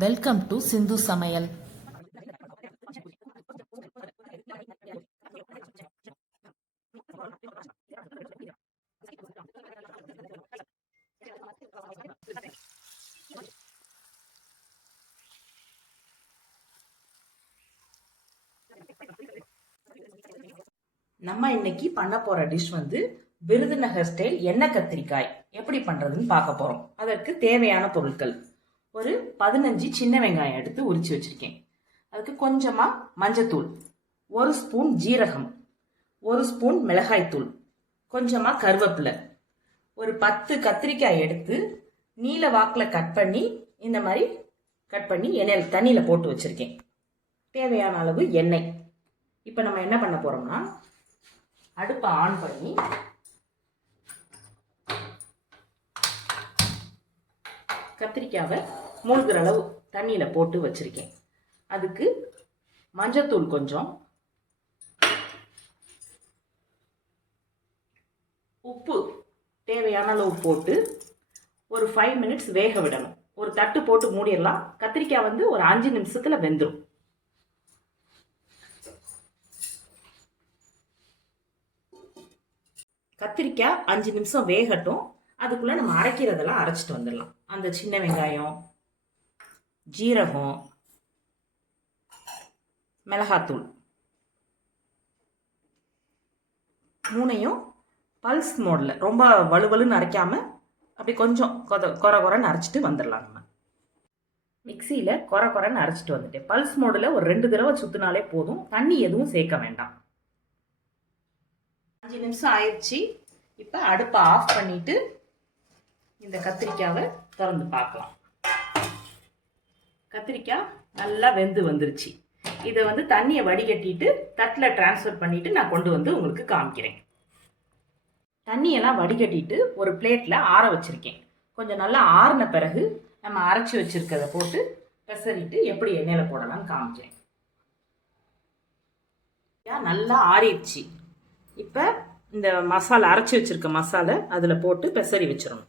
Welcome to சிந்து சமையல். நம்ம இன்னைக்கு பண்ண போற டிஷ் விருதுநகர் ஸ்டைல் எண்ணெய் கத்திரிக்காய் எப்படி பண்றதுன்னு பார்க்க போறோம். அதற்கு தேவையான பொருட்கள்: ஒரு 15 சின்ன வெங்காயம் எடுத்து உரிச்சு வச்சிருக்கேன். அதுக்கு கொஞ்சமா மஞ்சத்தூள், 1 ஸ்பூன் ஜீரகம், 1 ஸ்பூன் மிளகாய்த்தூள், கொஞ்சமா கருவேப்பிலை, ஒரு 10 கத்திரிக்காய் எடுத்து நீல வாக்குல கட் பண்ணி இந்த மாதிரி கட் பண்ணி எண்ணெயில் தண்ணியில போட்டு வச்சிருக்கேன். தேவையான அளவு எண்ணெய். இப்ப நம்ம என்ன பண்ண போறோம்னா, அடுப்பை ஆன் பண்ணி கத்திரிக்காவை மூழ்கிற அளவு தண்ணியில போட்டு வச்சிருக்கேன். அதுக்கு மஞ்சத்தூள் கொஞ்சம், உப்பு தேவையான அளவு போட்டு ஒரு 5 மினிட்ஸ் வேக விடணும். ஒரு தட்டு போட்டு மூடிடலாம். கத்திரிக்காய் ஒரு 5 நிமிஷத்துல வெந்துடும். கத்திரிக்காய் 5 நிமிஷம் வேகட்டும். அதுக்குள்ள நம்ம அரைக்கிறதெல்லாம் அரைச்சிட்டு வந்துடலாம். அந்த சின்ன வெங்காயம், ஜீரகம், மிளகாத்தூள் மூணையும் பல்ஸ் மோட்ல, ரொம்ப வலுவலுன்னு அரைக்காம அப்படி கொஞ்சம் கொர கொரன்னு அரைச்சிட்டு வந்துடலாம். நம்ம மிக்சியில கொர கொரன்னு அரைச்சிட்டு வந்துட்டேன். பல்ஸ் மோட்ல ஒரு 2 தடவை சுத்தினாலே போதும். தண்ணி எதுவும் சேர்க்க வேண்டாம். 5 நிமிஷம் ஆயிடுச்சு. இப்போ அடுப்பை ஆஃப் பண்ணிட்டு இந்த கத்திரிக்காவை திறந்து பார்க்கலாம். கத்திரிக்காய் நல்லா வெந்து வந்துருச்சு. இதை தண்ணியை வடிகட்டிட்டு தட்டில் டிரான்ஸ்ஃபர் பண்ணிட்டு நான் கொண்டு வந்து உங்களுக்கு காமிக்கிறேன். தண்ணியெல்லாம் வடிகட்டிட்டு ஒரு பிளேட்ல ஆற வச்சிருக்கேன். கொஞ்சம் நல்லா ஆறின பிறகு நம்ம அரைச்சி வச்சிருக்கிறத போட்டு பெசரிட்டு எப்படி எண்ணெயில போடலாம்னு காமிக்கிறேன். நல்லா ஆறிடுச்சு. இப்போ இந்த மசாலா, அரைச்சி வச்சிருக்க மசாலா அதில் போட்டு பெசரி வச்சிடணும்.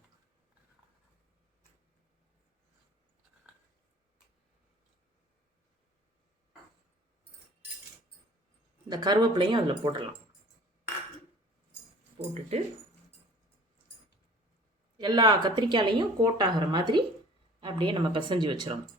இந்த கருவேப்பிலையும் அதில் போட்டுடலாம். போட்டுட்டு எல்லா கத்திரிக்காயிலையும் கோட் ஆகிற மாதிரி அப்படியே நம்ம பிசைஞ்சு வச்சிடணும்.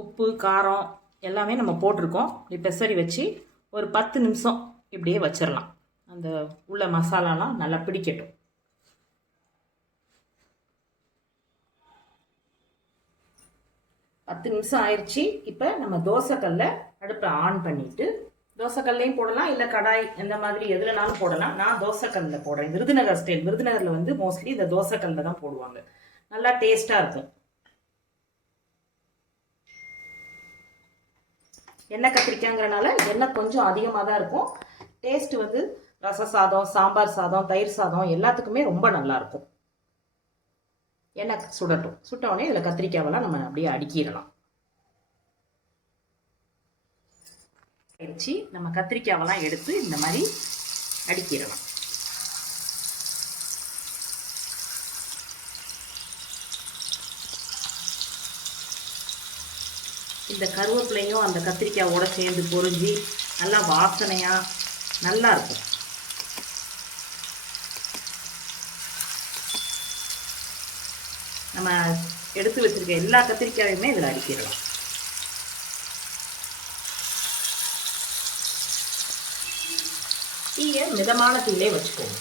உப்பு, காரம் எல்லாமே நம்ம போட்டிருக்கோம். இப்படி பெசரி வச்சு ஒரு 10 நிமிஷம் இப்படியே வச்சிடலாம். அந்த உள்ள மசாலாலாம் நல்லா பிடிக்கட்டும். பத்து நிமிஷம் ஆயிடுச்சு. இப்போ நம்ம தோசைக்கல்ல அடுப்பை ஆன் பண்ணிட்டு, தோசைக்கல்லையும் போடலாம், இல்லை கடாய் இந்த மாதிரி எதுலனாலும் போடலாம். நான் தோசைக்கல்ல போடுறேன். விருதுநகர் ஸ்டைல். விருதுநகரில் மோஸ்ட்லி இந்த தோசைக்கல்ல தான் போடுவாங்க. நல்லா டேஸ்டாக இருக்கும். எண்ணெய் கத்திரிக்காய்ங்கிறனால எண்ணெய் கொஞ்சம் அதிகமாக தான் இருக்கும். டேஸ்ட் ரச சாதம், சாம்பார் சாதம், தயிர் சாதம் எல்லாத்துக்குமே ரொம்ப நல்லா இருக்கும். எண்ணெய் சுடட்டும். சுட்டவுடனே இதில் கத்திரிக்காவெல்லாம் நம்ம அப்படியே அடுக்கிடலாம். அடிச்சு நம்ம கத்திரிக்காவெல்லாம் எடுத்து இந்த மாதிரி அடுக்கிடலாம். இந்த கருவேப்பிலையும் அந்த கத்திரிக்காயோட சேர்ந்து பொரிஞ்சு நல்லா வாசனையா நல்லா இருக்கும். நம்ம எடுத்து வச்சிருக்க எல்லா கத்திரிக்காயுமே இதில் அடிக்கிடலாம். தீயை மிதமான தீயிலே வச்சுக்கோங்க.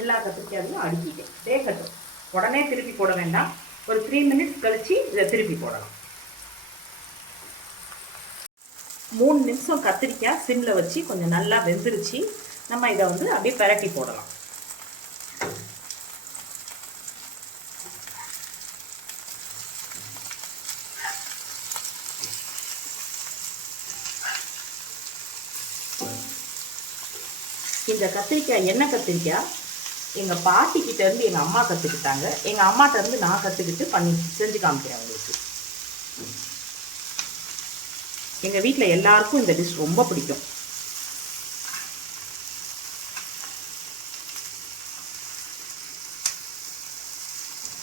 எல்லா கத்திரிக்காயும் அடுக்கிட்டேன். வேகட்டும். உடனே திருப்பி போட வேண்டாம். ஒரு 3 மினிட்ஸ் கழிச்சு இதை திருப்பி போடலாம். 3 நிமிஷம் கத்திரிக்காய் சிம்ல வச்சு கொஞ்சம் நல்லா வெந்துருச்சு. நம்ம இதை வந்து அப்படியே பிரட்டி போடலாம். இந்த கத்திரிக்காய் எண்ணெய் கத்திரிக்காய் எங்கள் பாட்டிக்கிட்ட இருந்து எங்கள் அம்மா கற்றுக்கிட்டாங்க. எங்கள் அம்மாட்ட இருந்து நான் கற்றுக்கிட்டு செஞ்சு காமிக்கிறேன் உங்களுக்கு. எங்கள் வீட்டில் எல்லாருக்கும் இந்த டிஷ் ரொம்ப பிடிக்கும்.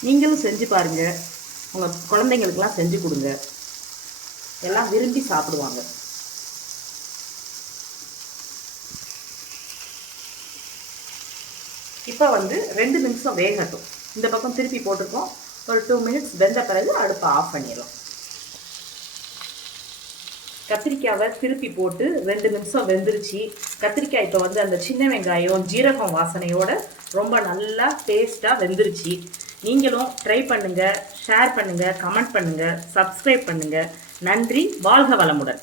நீங்களும் செஞ்சு பாருங்க. உங்கள் குழந்தைங்களுக்கெல்லாம் செஞ்சு கொடுங்க. எல்லாம் விரும்பி சாப்பிடுவாங்க. இப்போ வந்து 2 நிமிஷம் வேகட்டும். இந்த பக்கம் திருப்பி போட்டிருக்கோம். ஒரு 2 மினிட்ஸ் வெந்த பிறகு அடுப்பை ஆஃப் பண்ணிடலாம். கத்திரிக்காவை திருப்பி போட்டு 2 நிமிஷம் வெந்துருச்சு. கத்திரிக்காய் இப்போ வந்து அந்த சின்ன வெங்காயம் ஜீரகம் வாசனையோட ரொம்ப நல்லா டேஸ்ட்டாக வெந்துருச்சு. நீங்களும் ட்ரை பண்ணுங்கள், ஷேர் பண்ணுங்கள், கமெண்ட் பண்ணுங்கள், சப்ஸ்கிரைப் பண்ணுங்கள். நன்றி. வாழ்க வளமுடன்.